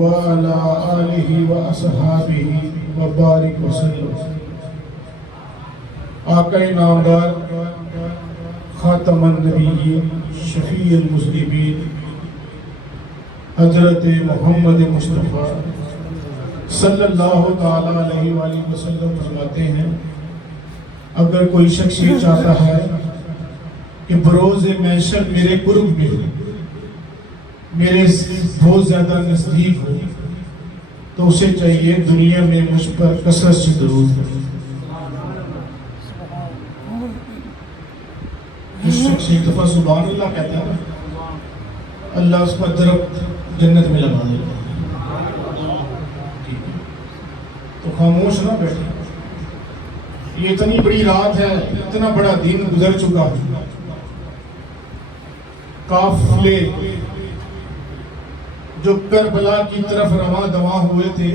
وعلى آلہ وأصحابہ وبارک وسلم۔ آقا نامدار خاتم النبیین شفیع المذنبین حضرت محمد مصطفیٰ صلی اللہ تعالیٰ علیہ وآلہ وسلم فرماتے ہیں، اگر کوئی شخص یہ چاہتا ہے کہ بروز محشر میرے قرب میں ہو، میرے بہت زیادہ نزدیک ہو، تو اسے چاہیے دنیا میں مجھ پر کثرت سے درود ہو۔ جس شخص ایک دفعہ سبحان اللہ کہتا ہے اللہ اس کا درخت جنت میں لگا دیتا ہے۔ تو خاموش نہ بیٹھے، یہ اتنی بڑی رات ہے، اتنا بڑا دن گزر چکا ہے، قافلے جو کربلا کی طرف رواں دواں ہوئے تھے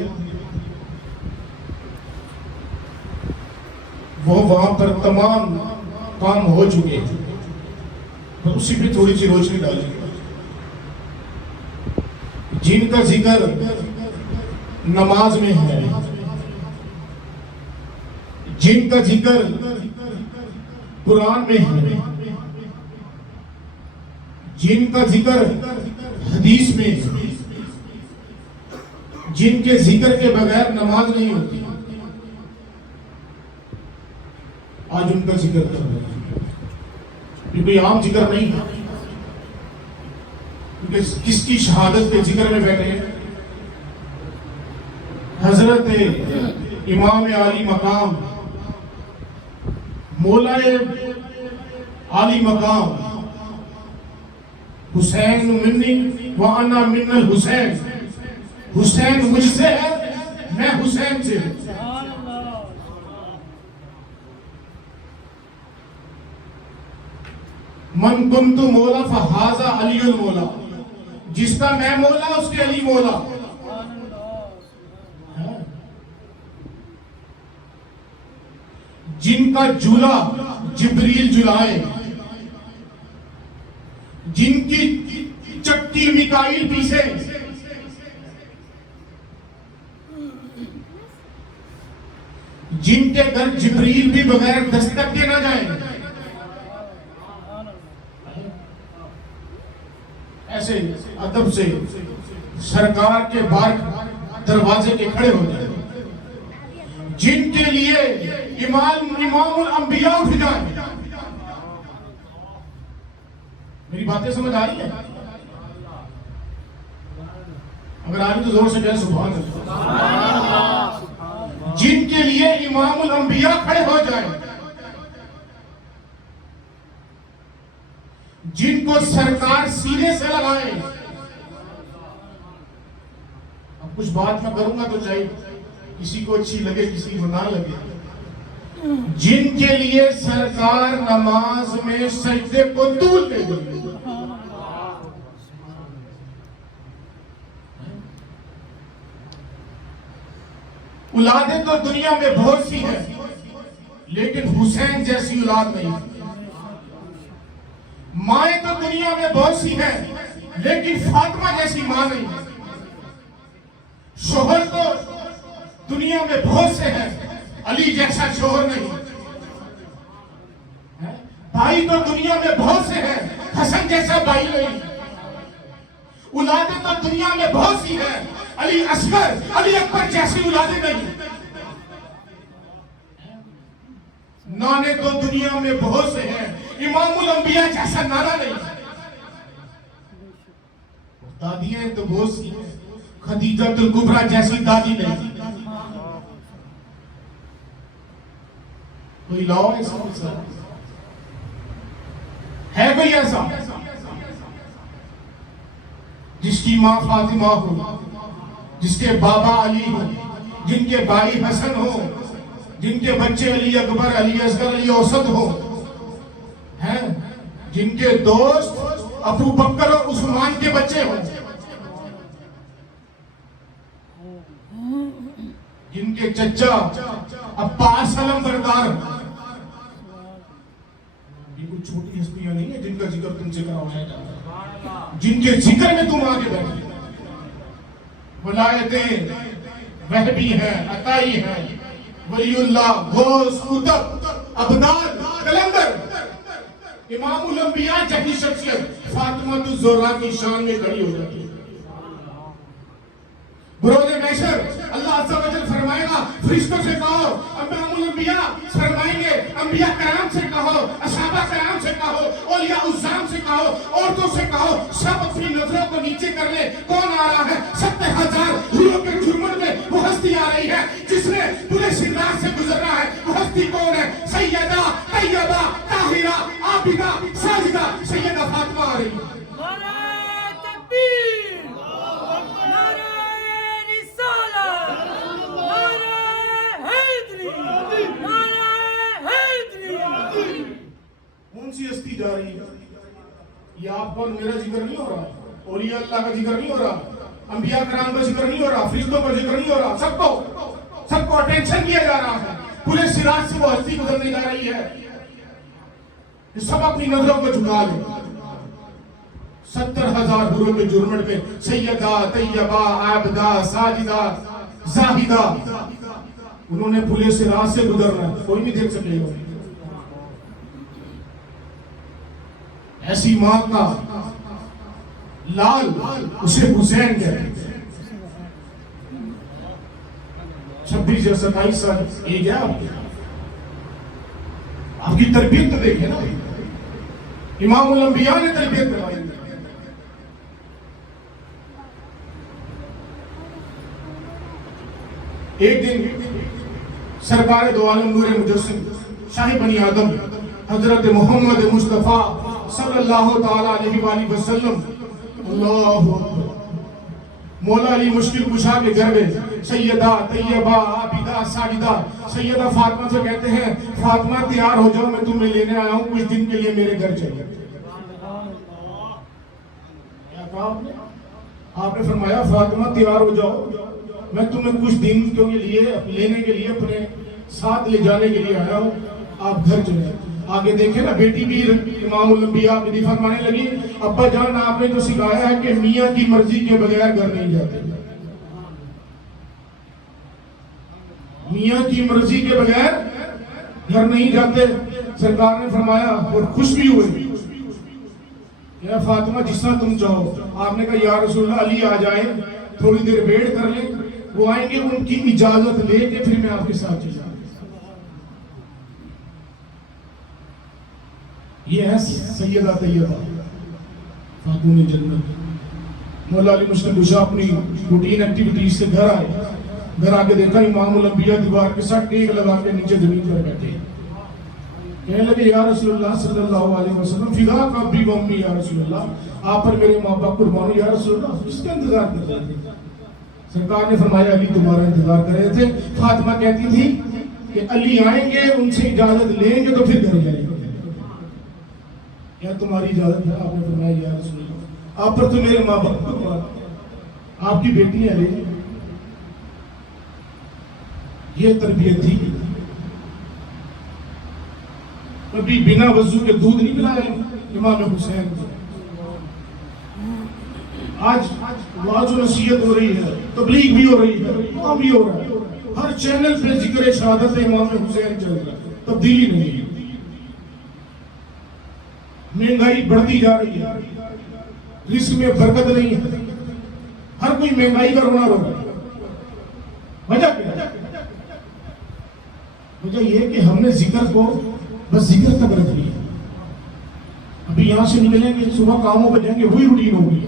وہ وہاں پر تمام کام ہو چکے تھے، اسی پہ تھوڑی سی روشنی ڈالی۔ جن کا ذکر نماز میں ہے، جن کا ذکر قرآن میں ہے، جن کا ذکر حدیث میں ہے، جن کے ذکر کے بغیر نماز نہیں ہوتی، آج ان کا ذکر کر رہے ہیں۔ یہ کوئی عام ذکر نہیں ہے، کیونکہ کس کی شہادت کے ذکر میں بیٹھے ہیں؟ حضرت امام عالی مقام، مولا عالی مقام حسین منی وانا من الحسین، حسین مجھ سے ہے، میں حسین سے ہوں۔ من کنت مولا فہذا علی المولا، جس کا میں مولا اس کے علی مولا۔ جن کا جھولا جبریل جھلائے، جن کی چکی میکائیل پیسے، جن کے گھر جبریل بھی بغیر دستک کے نہ جائیں، ایسے ادب سے سرکار کے باہر دروازے کے کھڑے ہو جائیں، جن کے لیے امام الانبیاء اٹھ جائیں۔ میری باتیں سمجھ آ رہی ہیں؟ اگر آ رہی تو زور سے کہیں سبحان اللہ۔ جن کے لیے امام الانبیاء کھڑے ہو جائیں، جن کو سرکار سینے سے لگائے۔ اب کچھ بات میں کروں گا تو چاہیے کسی کو اچھی لگے کسی کو نہ لگے، جن کے لیے سرکار نماز میں سجدے کو طول دے دیں۔ اولادیں تو دنیا میں بہت سی ہیں، لیکن حسین جیسی اولاد نہیں۔ مائیں تو دنیا میں بہت سی ہیں، لیکن فاطمہ جیسی ماں نہیں۔ شوہر تو دنیا میں بہت سے ہیں، علی جیسا شوہر نہیں۔ بھائی تو دنیا میں بہت سے ہیں، حسن جیسا بھائی نہیں۔ اولادیں تو دنیا میں بہت سی ہیں، علی اصغر، علی اکبر جیسی اولادیں نہیں۔ نانے تو دنیا میں بہت سے ہیں، امام الانبیاء جیسا نانا نہیں۔ دادیاں تو بہت سی ہیں، خدیجہ الکبریٰ جیسی دادی نہیں۔ کوئی لاؤ ایسا ہے کوئی ایسا جس کی ماں فاطمہ ہو، جس کے بابا علی ہو، جن کے بھائی حسن ہو، جن کے بچے علی اکبر، علی اصغر، علی اوسط ہو، ہیں جن کے دوست ابو بکر اور عثمان کے بچے ہوں، جن کے چچا عباس علم بردار۔ یہ کوئی چھوٹی ہستیاں نہیں ہیں جن کا ذکر تم سے کرایا جاتا ہے، جن کے ذکر میں تم آگے بیٹھے۔ ولایتیں وہبی ہیں، عطائی ہیں، ولی اللہ، غوث، قطب، ابدال، قلندر، امام الانبیاء جیسی شخصیت فاطمہ الزہرا کی شان میں کھڑی ہو جاتی ہے۔ بروز محشر اللہ عز و جل فرمائے گا فرشتوں سے کہو، امام الانبیاء فرمائیں گے انبیاء کرام سے کہو، اصحابہ کرام سے کہو، اولیاء الزام سے کہو، عورتوں سے کہو، سب اپنی نظروں کو نیچے کر لے، کون آ رہا ہے؟ 70,000 حوروں کے جھرمٹ میں وہ ہستی آ رہی ہے جس نے پورے سنگار سے گزرنا ہے۔ وہ ہستی کون ہے؟ سیدہ طیبہ طاہرہ عابدہ ساجدہ سیدہ فاطمہ آ رہی ہے۔ کون سی ہستی جا رہی ہے؟ یہ آپ کو میرا ذکر نہیں ہو رہا، اولیاء اللہ کا ذکر نہیں ہو رہا، انبیاء کرام کا ذکر نہیں ہو رہا، فرشتوں کا ذکر نہیں ہو رہا، سب کو اٹینشن کیا جا رہا ہے۔ پورے صراط سے وہ ہستی گزرنے جا رہی ہے، سب اپنی نظروں کو جھکا لیں۔ 70,000 حوروں کے جھرمٹ میں سیدہ طیبہ عابدہ ساجدہ زاہدہ، انہوں نے پورے صراط سے گزرنا ہے، کوئی نہیں دیکھ سکے گا۔ ایسی ماں کا لال اسے حسین کہتے ہیں۔ 26 یا 27 سال ایج ہے آپ کی تربیت تو دیکھیں نا، امام الانبیاء نے تربیت کروائی۔ ایک دن سرکار دو عالم نور مجسم شاہ بنی آدم حضرت محمد مصطفیٰ صلی اللہ تعالیٰ علیہ وآلہ وسلم، اللہ اکبر، مولا علی مشکل کشا کے گھر میں سیدہ طیبہ عابدہ ساجدہ سیدہ فاطمہ سے کہتے ہیں فاطمہ تیار ہو جاؤ، میں تمہیں لینے آیا ہوں، کچھ دن کے لیے میرے گھر چلے۔ کیا کہا آپ نے فرمایا فاطمہ تیار ہو جاؤ، میں تمہیں کچھ دن کے لیے لینے کے لیے اپنے ساتھ لے جانے کے لیے آیا ہوں، آپ گھر چلے۔ آگے دیکھیں نا، بیٹی بھی امام الانبیاء بھی فرمانے لگی ابا جان آپ نے تو سکھایا ہے کہ میاں کی مرضی کے بغیر گھر نہیں جاتے، میاں کی مرضی کے بغیر گھر نہیں جاتے۔ سرکار نے فرمایا اور خوش بھی ہوئے، یا فاطمہ جس طرح تم چاہو۔ آپ نے کہا یا رسول اللہ علی آ جائیں، تھوڑی دیر ویٹ کر لیں، وہ آئیں گے، ان کی اجازت لے کے پھر میں آپ کے ساتھ چلا۔ یہ ہے سیدہ طیبہ خاتون جنت۔ مولا علی مشکل کشا اپنی روٹین ایکٹیویٹیز سے گھر آئے، گھر آ کے دیکھا امام الانبیاء دیوار کے ساتھ ٹیک لگا کے نیچے زمین پر بیٹھے، کہنے لگے یا رسول اللہ صلی اللہ علیہ وسلم فدا کا ابی و امی، یا رسول اللہ آپ پر میرے ماں باپ قربان ہو، یا رسول اللہ اس کا انتظار کر رہے تھے۔ سرکار نے فرمایا علی تمہارا انتظار کر رہے تھے۔ فاطمہ کہتی تھی کہ علی آئیں گے، ان سے اجازت لیں گے تو پھر گھر جائیں گے، کیا تمہاری اجازت ہے؟ آپ نے فرمایا یا رسول اللہ آپ پر تو میرے ماں باپ قربان، آپ کی بیٹی ہے، لے یہ تربیت تھی۔ کبھی بنا وضو کے دودھ نہیں پلایا امام حسین کو۔ آج واعظ و نصیحت ہو رہی ہے، تبلیغ بھی ہو رہی ہے، کام بھی ہو رہا ہے، ہر چینل پہ ذکر شہادت امام حسین چل رہا ہے، تبدیلی نہیں ہے۔ مہنگائی بڑھتی جا رہی ہے، رزق میں برکت نہیں ہے، ہر کوئی مہنگائی کا رونا رو رہا ہے۔ وجہ کیا ہے؟ وجہ یہ کہ ہم نے ذکر کو بس ذکر تک رکھ لیا۔ ابھی یہاں سے نکلیں گے، صبح کاموں پہ جائیں گے، وہی روٹین ہوگی،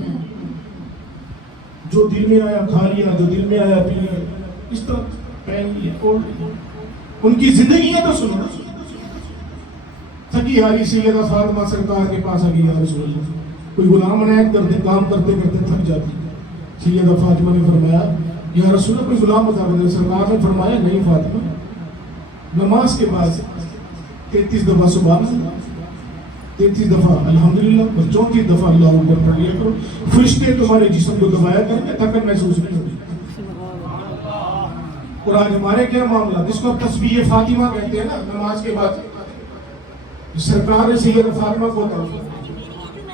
جو دل میں آیا کھا لیا، جو دل میں آیا پی لیا، اس طرح پہن لیا۔ ان کی زندگی ہے تو سنو، تھکی ہاری سیدہ فاطمہ سرکار کے پاس آ گئی، یا رسول اللہ کوئی غلام عنایت کرتے کام کرتے کرتے تھک جاتی۔ سیدہ فاطمہ نے فرمایا یا رسول اللہ کوئی غلام بتا دے۔ سرکار نے فرمایا نہیں فاطمہ، نماز کے بعد 33 دفعہ سبحان اللہ، 33 دفعہ الحمدللہ اور 34 دفعہ اللہ اکبر پڑھ لیا کرو، فرشتے تمہارے جسم کو دبایا کریں گے، تھکن محسوس نہیں ہوگی۔ اور آج ہمارے کیا معاملہ، جس کو تسبیح فاطمہ کہتے ہیں نا نماز کے بعد، سرکار نے سیدہ فاطمہ کو عطا کیا،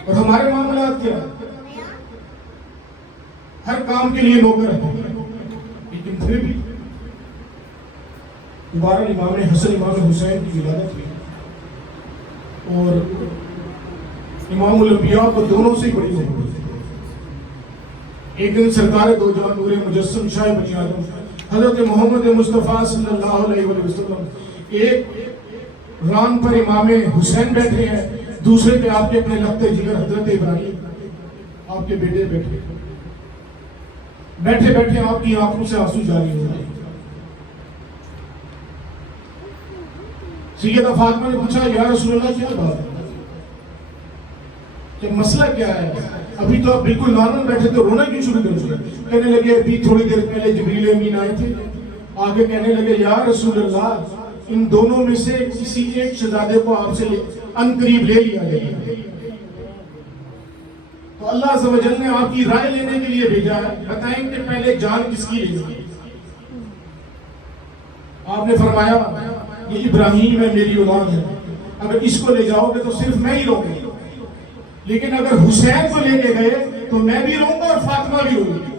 اور ہمارے معاملات کیا ہے؟ ہر کام کے لیے نوکر ہے، لیکن پھر بھی دوبارہ امام حسن امام حسین کی ولادت ہوئی اور امام الانبیاء کو دونوں سے بڑی محبت ہے۔ ایک دن سرکار دو جہاں نور مجسم شاہ بنی آدم حضرت محمد مصطفیٰ صلی اللہ علیہ وسلم ایک ران پر امام حسین بیٹھے ہیں، دوسرے پہ آپ کے اپنے لگتے جگر حضرت ابراہیم آپ کے بیٹے بیٹھے بیٹھے بیٹھے آپ کی آنکھوں سے آنسو جاری ہو گئے۔ سیدہ فاطمہ نے پوچھا یا رسول اللہ کیا بات ہے، کہ مسئلہ کیا ہے؟ ابھی تو آپ بالکل نارمل بیٹھے تو رونا کیوں شروع کر دیا؟ کہنے لگے ابھی تھوڑی دیر پہلے جبریل امین آئے تھے، آگے کہنے لگے یا رسول اللہ ان دونوں میں سے کسی ایک شہزادے کو آپ سے ان قریب لے لیا گیا، تو اللہ عز و جل نے آپ کی رائے لینے کے لیے بھیجا ہے، بتائیں کہ پہلے جان کس کی لے گی؟ آپ نے فرمایا یہ ابراہیم ہے میری اولاد ہے، اگر اس کو لے جاؤ گے تو صرف میں ہی رہوں گا، لیکن اگر حسین کو لے کے گئے تو میں بھی رہوں گا اور فاطمہ بھی رہوں گی۔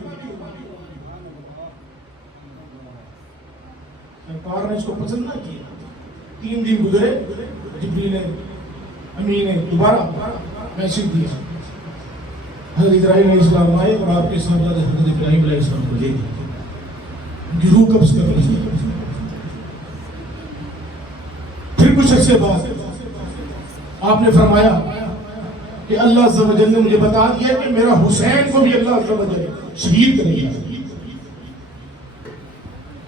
سرکار نے اس کو پسند نہ کیا۔ 3 دن گزرے، جبریل امین نے دوبارہ میسج دیا، حضرت اسرائیل علیہ السلام آئے اور آپ کے ساتھ حضرت ابراہیم علیہ السلام کو لے گئے، ان کی روح قبض کر لی۔ پھر کچھ عرصے بعد آپ نے فرمایا کہ اللہ عز و جل نے مجھے بتا دیا کہ میرا حسین کو بھی اللہ عز و جل شہید کرے گا۔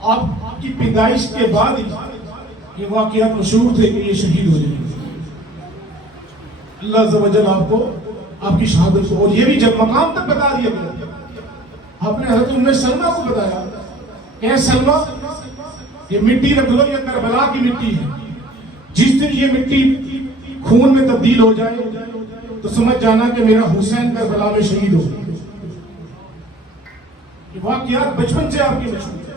آپ کی پیدائش کے بعد یہ واقعات مشہور تھے کہ یہ شہید ہو جائے گا۔ اللہ عز و جل آپ کو آپ کی شہادت کو، اور یہ بھی جب مقام تک بتا دیا گیا، آپ نے حضرت ام سلمہ کو بتایا کہ اے سلمہ یہ مٹی رکھ لو، یہ کربلا کی مٹی ہے، جس دن یہ مٹی خون میں تبدیل ہو جائے تو سمجھ جانا کہ میرا حسین کربلا میں شہید ہو۔ یہ واقعات بچپن سے آپ کی مشہور ہے،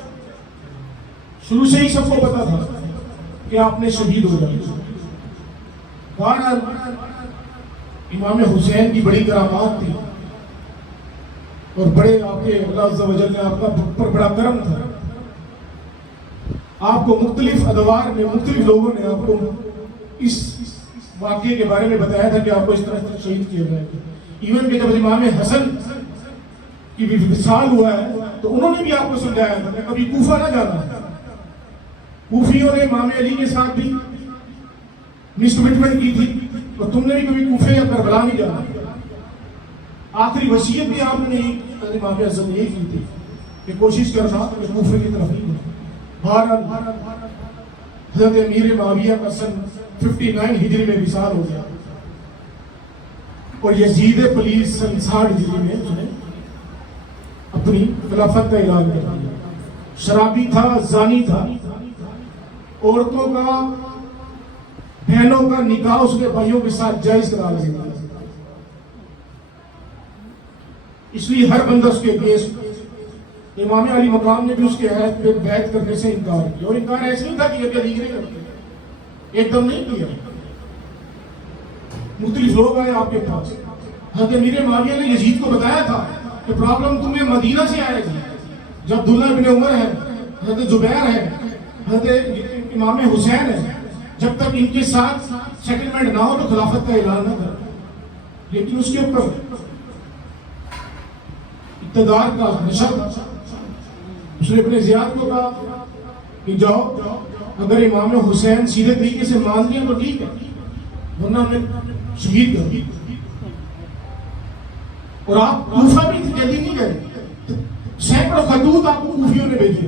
شروع سے ہی سب کو پتا تھا کہ آپ نے شہید ہو جانا۔ بہرحال امام حسین کی بڑی کرامات تھی اور بڑے آپ کے اللہ عز و جل نے آپ کا پر بڑا کرم تھا۔ آپ کو مختلف ادوار میں مختلف لوگوں نے آپ کو اس واقعے کے بارے میں بتایا تھا کہ آپ کو اس طرح شہید کیا گیا ہے۔ ایون کہ جب امام حسن کی بھی وصال ہوا ہے تو انہوں نے بھی آپ کو سمجھایا تھا کہ کبھی کوفہ نہ جانا۔ کوفیوں نے امام علی کے ساتھ بھی مسکمٹمنٹ کی تھی اور تم نے بھی کبھی کوفے یا کربلا نہیں جانا۔ آخری وصیت بھی آپ نے امام حسن نے یہی کی تھی کہ کوشش کرنا کہ کوفے کی طرف نہیں جانا۔ بہرحال حضرت امیر معاویہ کا سن 59 ہجری میں وصال ہو گیا اور یزید پلیس سن 60 ہجری میں اس نے اپنی خلافت کا اعلان کر دیا۔ شرابی تھا، زانی تھا، عورتوں کا، بہنوں کا نکاح اس کے بھائیوں کے ساتھ جائز کرا دیا، اس لیے ہر بندہ اس کے اگینسٹ۔ امام علی مقام نے بھی اس کے عہد پہ بیعت کرنے سے انکار کیا، اور انکار ایسے نہیں تھا کہ یہ لیگری کرتے، ایک دم نہیں کیا۔ مختلف لوگ آئے آپ کے پاس، حضرت امیر معاویہ نے یزید کو بتایا تھا کہ پرابلم تمہیں مدینہ سے آئے گی، جب عبداللہ بن عمر ہے، حضرت زبیر ہے، حضرت امام حسین ہے، جب تک ان کے ساتھ سیٹلمنٹ نہ ہو تو خلافت کا اعلان نہ کر۔ لیکن اس کے اوپر اقتدار کا نشہ تھا، اس نے اپنے زیاد کو کہا کہ جاؤ، اگر امام حسین سیدھے طریقے سے مان لیا تو ٹھیک ہے، ورنہ ہمیں شہید کر دیا۔ اور آپ کوفہ بھی جلدی نہیں گئے، سینکڑوں خطوط آپ کو کوفیوں نے بھیجے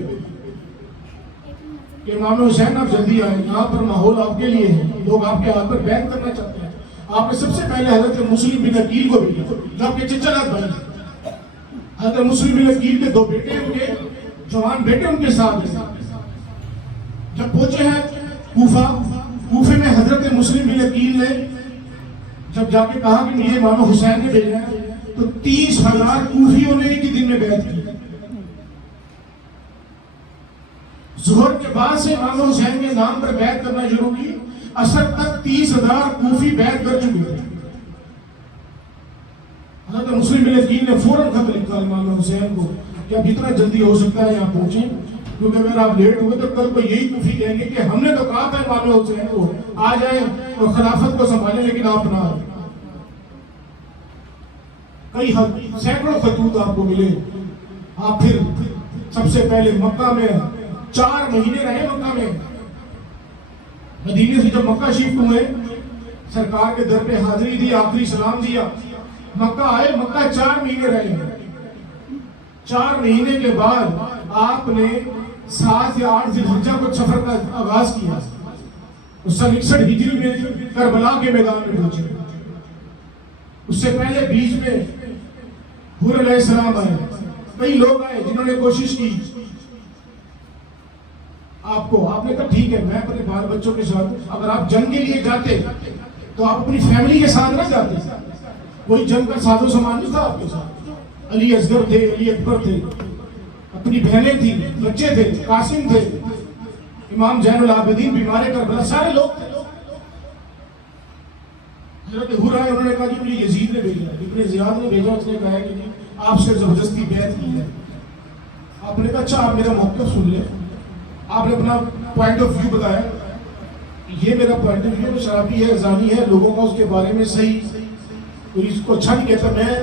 کہ امام حسین آپ جلدی آئیں، یہاں پر ماحول آپ کے لیے ہے، لوگ آپ کے ہاتھ پر بیعت کرنا چاہتے ہیں۔ آپ نے سب سے پہلے حضرت مسلم بن عقیل کو بھیجا جو آپ کے چچا جات بھائی ہیں۔ حضرت مسلم بن عقیل کے 2 بیٹے ان کے جوان بیٹے ان کے ساتھ ہیں۔ جب پہنچے ہیں کوفے میں حضرت مسلم بن عقیل نے جب جا کے کہا کہ مجھے امام حسین نے بھیجا ہے تو 30,000 کوفیوں نے ایک ہی دن میں بیعت کی۔ ظہر کے بعد سے امام حسین کے نام پر بیعت کرنا شروع کی، عصر تک 30,000 کوفی بیعت کر چکے تھے۔ حضرت تو مسلم ملت نے فوراً خط لکھا امام حسین کو کہ اب جتنا جلدی ہو سکتا ہے یہاں پہنچیں، کیونکہ اگر آپ لیٹ ہوئے تو کل کو یہی کوفی کہیں گے کہ ہم نے تو کہا تھا امام حسین کو آ جائیں اور خلافت کو سنبھالیں، لیکن آپ نہ آئے۔ کئی سینکڑوں خطوط آپ کو ملے۔ آپ پھر سب سے پہلے مکہ میں 4 مہینے رہے، مکہ میں۔ مدینے سے جب مکہ شفٹ ہوئے، سرکار کے در پہ حاضری دی، آخری سلام دیا، مکہ آئے، مکہ 4 مہینے رہے۔ 4 مہینے کے بعد آپ نے 7 یا 8 ذی الحجہ کو سفر کا آغاز کیا۔ سن 61 ہجری میں کربلا کے میدان میں پہنچے۔ اس سے پہلے بیچ میں حور علیہ السلام آئے، کئی لوگ آئے جنہوں نے کوشش کی آپ نے کہا ٹھیک ہے میں اپنے بال بچوں کے ساتھ، اگر آپ جنگ کے لیے جاتے تو آپ اپنی فیملی کے ساتھ نہ جاتے، کوئی جنگ کا ساز و سامان نہیں تھا آپ کے ساتھ۔ علی اصغر تھے، علی اکبر تھے، اپنی بہنیں تھیں، بچے تھے، قاسم تھے، امام زین العابدین بیمار کربلا، سارے لوگ تھے۔ حضرت حور آئے، انہوں نے کہا کہ مجھے یزید نے بھیجا، ابن زیاد نے بھیجا، اس نے کہا کہ آپ سے زبردستی بیعت کی ہے۔ آپ نے کہا اچھا آپ میرا موقف سن لیں۔ آپ نے اپنا پوائنٹ آف ویو بتایا، یہ میرا پوائنٹ آف ویو، شرابی ہے، زانی ہے، لوگوں کا اس کے بارے میں صحیح کوئی اس کو اچھا نہیں کہتا، میں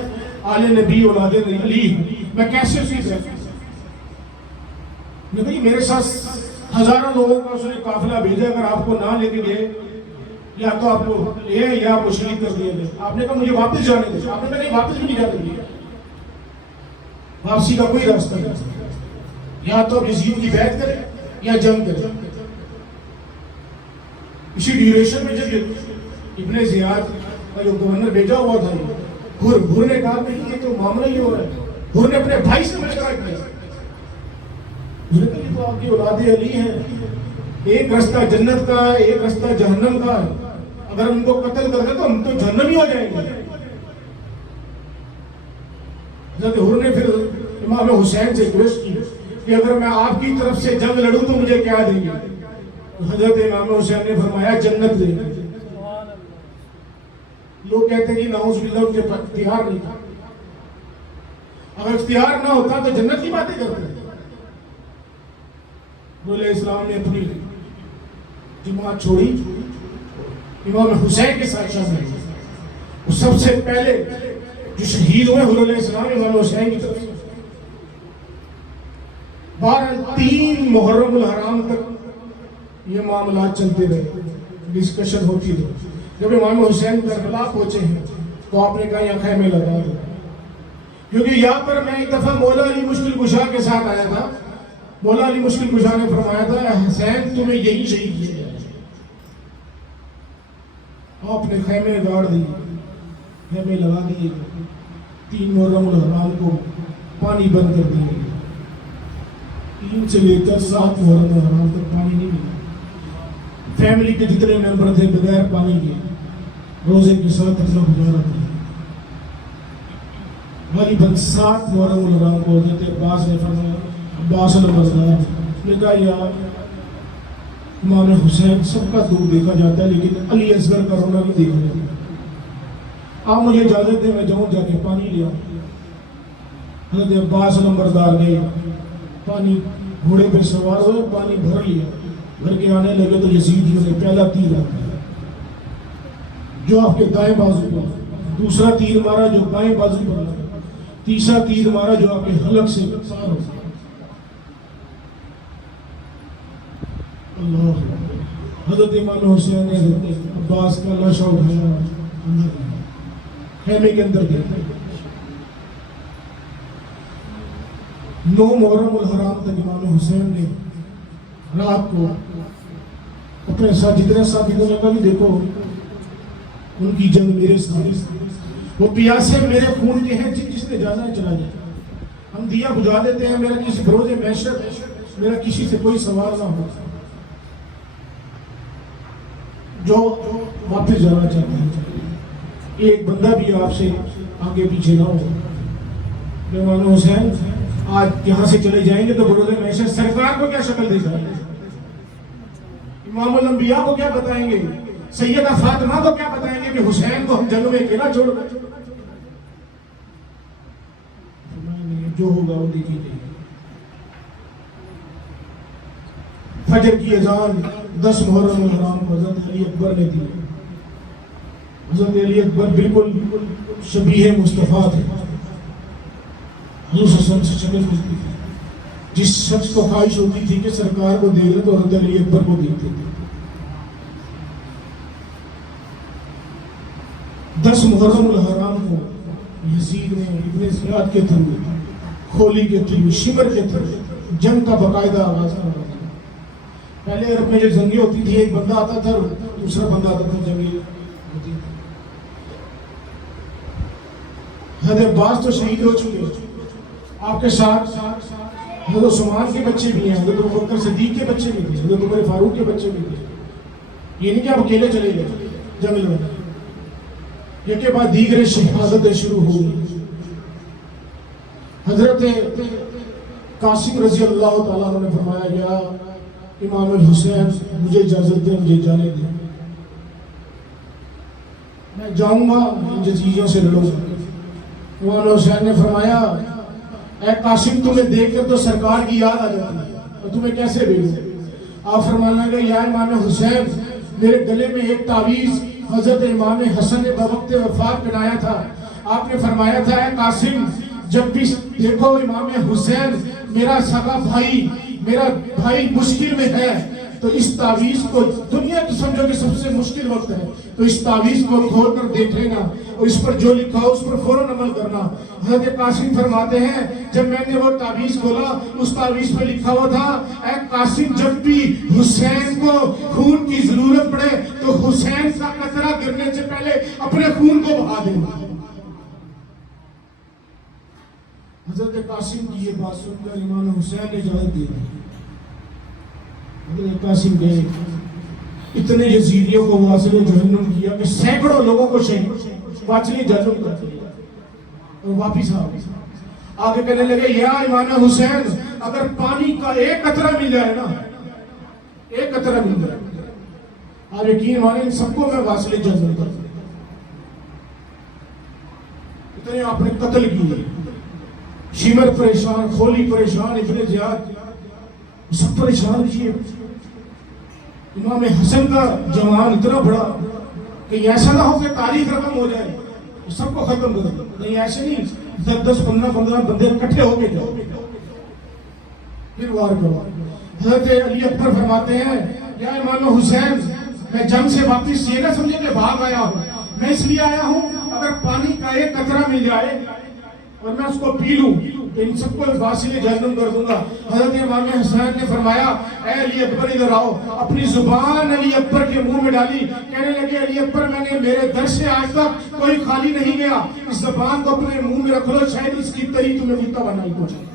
آل نبی اولاد علی ہوں، میں کیسے اسی سے نہیں، میرے ساتھ ہزاروں لوگوں کا اس نے قافلہ بھیجا، اگر آپ کو نہ لے کے گئے یا تو آپ کو لے یا آپ کو شریک کر دیا گئے۔ آپ نے کہا مجھے واپس جانے دیں، آپ نے کہا نہیں واپس بھی نہیں جانے دیا، واپسی کا کوئی راستہ نہیں، یا تو اب یزید کی بیعت کریں یا جنگ کریں۔ اسی ڈیوریشن میں جب ابن زیاد کا جو گورنر بھیجا ہوا تھا، حور نے کہا کہ یہ تو معاملہ ہی ہو رہا ہے، حور نے اپنے بھائی سے مشورہ کیا، یہ تو آپ کی اولاد علی ہیں، ایک رستہ جنت کا ہے، ایک رستہ جہنم کا ہے، اگر ہم کو قتل کر دیں تو ہم تو جہنم ہی ہو جائیں گے۔ حضرت حور نے پھر امام حسین سے ریکویسٹ کی کہ اگر میں آپ کی طرف سے جنگ لڑوں تو مجھے کیا دیں گے؟ حضرت امام حسین نے فرمایا جنت دیں گے۔ لوگ کہتے ہیں کہ نعوذ باللہ ان کے اختیار نہیں تھا، اگر اختیار نہ ہوتا تو جنت کی باتیں کرتے ہیں۔ علیہ السلام نے اپنی جماعت چھوڑی، امام حسین کے ساتھ شامل ہوئے۔ سب سے پہلے جو شہید ہوئے علیہ السلام امام حسین کی طرف سے۔ 3 محرم الحرام تک یہ معاملات چلتے رہے، ڈسکشن ہوتی رہی۔ جب امام حسین کربلا پہنچے ہیں تو آپ نے کہا یہاں خیمے لگا دو، کیونکہ یہاں پر میں ایک دفعہ مولا علی مشکل کشا کے ساتھ آیا تھا، مولا علی مشکل کشا نے فرمایا تھا حسین تمہیں یہی شہید کیا جائے۔ آپ نے خیمے گاڑ دیے، خیمے لگا دیے، 3 محرم الحرام کو پانی بند کر دیے، 3 سے لے کر 7 محرم الحرام تک پانی نہیں ملا۔ فیملی کے جتنے ممبر تھے بغیر پانی کے روزے کے ساتھ اپنا گزارا تھا۔ غالباً 7 محرم الحرام کو حضرت عباس نے فرمایا، عباس نمبردار نے کہا یار امام حسین سب کا دکھ دیکھا جاتا ہے لیکن علی اصغر کا رونا بھی دیکھا جاتا ہے، آپ مجھے اجازت دیں میں جاؤں جا کے پانی لیا۔ حضرت عباس نمبردار گئے، پانی گھوڑے پہ سوار ہوئے، پانی بھر لیا، گھر کے آنے لگے تو یزید نے پہلا تیر مارا جو آپ کے دائیں بازو پر، دوسرا تیر مارا جو بائیں بازو پر لگا، تیسرا تیر مارا جو آپ کے حلق سے پار ہو گیا۔ اللہ حضرت امام حسین نے حضرت عباس کا لاشا اٹھایا، خیمے کے اندر گیا۔ 9 محرم الحرام تک امام حسین نے رات کو اپنے ساتھ جتنے ساتھی کو لگا کہ دیکھو ان کی جنگ میرے ساتھ، وہ پیاسے میرے خون کے ہیں، جس نے جانا ہے چلا جائے، ہم دیا بجھا دیتے ہیں، میرا کسی بروز محشر میرا کسی سے کوئی سوال نہ ہو، جو واپس جانا چاہتے ہیں ایک بندہ بھی آپ سے آگے پیچھے نہ ہو۔ امام حسین آج یہاں سے چلے جائیں گے تو بروز محشر سرکار کو کیا شکل دے جائیں گے، امام الانبیاء کو کیا بتائیں گے، سیدہ فاطمہ کو کیا بتائیں گے کہ حسین کو ہم جنگ میں اکیلا چھوڑ گئے۔ جو ہوگا وہ دیکھی جائے گی۔ فجر کی اذان 10 محرم الحرام کو حضرت علی اکبر نے دی۔ حضرت علی اکبر بالکل شبیہ مصطفیٰ تھے، حضور صلی اللہ علیہ وسلم سے شکل ملتی تھی۔ جس شخص کو خواہش ہوتی تھی کہ سرکار کو دیکھے تو حضرت علی اکبر کو دیکھتے تھے۔ 10 محرم الحرام کو یزید نے ابن زیاد کے تھرو، کھولی کے تھرو، شمر کے تھرو جنگ کا باقاعدہ آغاز کر دیا۔ پہلے عرب میں جو جنگیں ہوتی تھی، ایک بندہ آتا تھا دوسرا بندہ آتا تھا، جنگیں ہوتی تھی۔ حضرت عباس تو شہید ہو چکے، آپ کے ساتھ حضرت عثمان کے بچے بھی ہیں، حضرت ابوبکر صدیق کے بچے بھی تھے، حضرت عمر فاروق کے بچے بھی تھے۔ یہ نہیں کہ آپ اکیلے چلے گئے جنگ میں، یہ کے بعد دیگر شہادتیں شروع ہو گئی۔ حضرت قاسم رضی اللہ تعالیٰ عنہ نے فرمایا، یا امام الحسین مجھے اجازت دیں، مجھے جانے دیں، میں جاؤں گا ان چیزوں سے لڑوں گا۔ امام الحسین نے فرمایا، اے قاسم تمہیں دیکھ کر تو سرکار کی یاد آ جاتی ہے، اور تمہیں کیسے بھیجوں؟ آپ فرمانے لگے، یا امام حسین میرے گلے میں ایک تعویذ حضرت امام حسن نے بوقت وفات پہنایا تھا۔ آپ نے فرمایا تھا، اے قاسم جب بھی دیکھو امام حسین میرا سگا بھائی، میرا بھائی مشکل میں ہے، تو اس تعویذ کو، دنیا کی سمجھو کہ سب سے مشکل وقت ہے، تو اس تعویذ کو کھول کر دیکھ لینا اور اس پر جو لکھا ہو اس پر فوراً عمل کرنا۔ حضرت قاسم فرماتے ہیں، جب میں نے وہ تعویذ کھولا، اس تعویذ پہ لکھا ہوا تھا، اے قاسم جب بھی حسین کو خون کی ضرورت پڑے تو حسین کا قطرہ گرنے سے پہلے اپنے خون کو بہا دیں۔ حضرت قاسم کی یہ بات سن کر امام حسین نے اجازت دی۔ حضرت قاسم گئے، اتنے یزیدیوں کو واصل جہنم کیا کہ سینکڑوں لوگوں کو شہید واصل جہنم کر دیا، اور واپس آگے کہنے لگے، یا امام حسین اگر پانی کا ایک قطرہ مل جائے نا، ایک قطرہ مل جائے، آپ یقین مانیں ان سب کو میں واصل جہنم کر دوں۔ اتنے آپ نے قتل کیے، شمر پریشان، کھولی پریشان، ابن زیاد سب پریشان کیے۔ امام حسن کا جوان اتنا بڑا کہ ایسا نہ ہو کہ تاریخ رقم ہو جائے، سب کو ختم کر دو، نہیں ایسے نہیں، 10 15 بندے اکٹھے ہو کے جاؤ پھر وار کرو۔ حضرت علی اکبر فرماتے ہیں، یا امام حسین میں جنگ سے واپس یہ نہ سمجھے کہ بھاگ آیا ہوں، میں اس لیے آیا ہوں اگر پانی کا ایک قطرہ مل جائے اور میں اس کو پی لوں تو ان سب کو واصل جہنم کر دوں گا۔ حضرت امام حسین نے فرمایا، اے علی اکبر ادھر آؤ، اپنی زبان علی اکبر کے منہ میں ڈالی، کہنے لگے، علی اکبر میں نے میرے در سے آج تک کوئی خالی نہیں گیا، اس زبان کو اپنے منہ میں رکھ لو، شاید اس کی تری تمہیں بھی توانائی پہنچے۔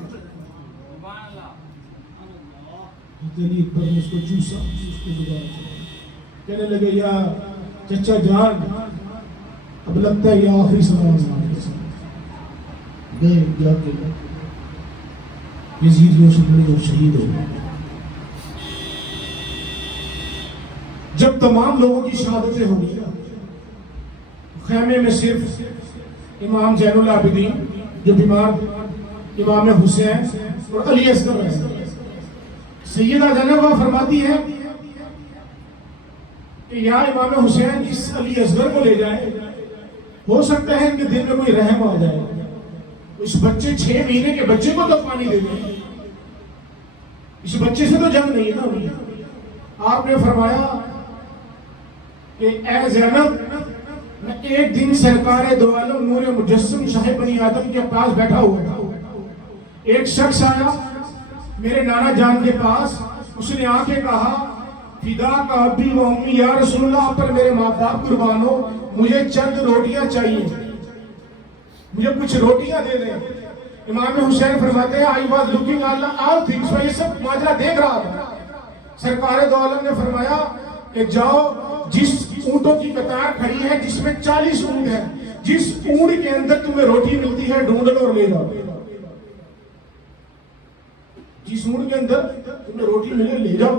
علی اکبر نے اس کو چوسا، اس کی زبان سے کہنے لگے، یا چچا جان اب لگتا ہے یہ آخری سلام گئے، جا کے یزیدیوں سے لڑے اور شہید ہو گئے۔ جب تمام لوگوں کی شہادتیں ہو گئی، خیمے میں صرف امام زین العابدین جو بیمار، امام حسین اور علی اصغر ہیں۔ سیدہ زینب فرماتی ہے کہ یا امام حسین اس علی اصغر کو لے جائیں، ہو سکتا ہے کہ دل میں کوئی رحم آ جائے، اس بچے 6 مہینے کے بچے کو تو پانی دے دیں، اس بچے سے تو جنگ نہیں ہے نا۔ آپ نے فرمایا کہ اے زینب میں ایک دن سرکار دو عالم نور مجسم شاہ بنی آدم کے پاس بیٹھا ہوا تھا، ایک شخص آیا میرے نانا جان کے پاس، اس نے آ کے کہا، فدا کا ابی و امی یا رسول اللہ پر میرے ماں باپ قربان ہو، مجھے چند روٹیاں چاہیے، مجھے کچھ روٹیاں دے دیں۔ امام حسین فرماتے ہیں، I was looking all things، میں یہ سب ماجرا دیکھ رہا تھا۔ سرکار دو عالم نے فرمایا کہ جاؤ، جس اونٹوں کی قطار کھڑی ہے جس میں 40 اونٹ ہیں، جس اونٹ کے اندر تمہیں روٹی ملتی ہے ڈھونڈ لو اور لے جاؤ، جس اونٹ کے اندر تمہیں روٹی ملے لے جاؤ۔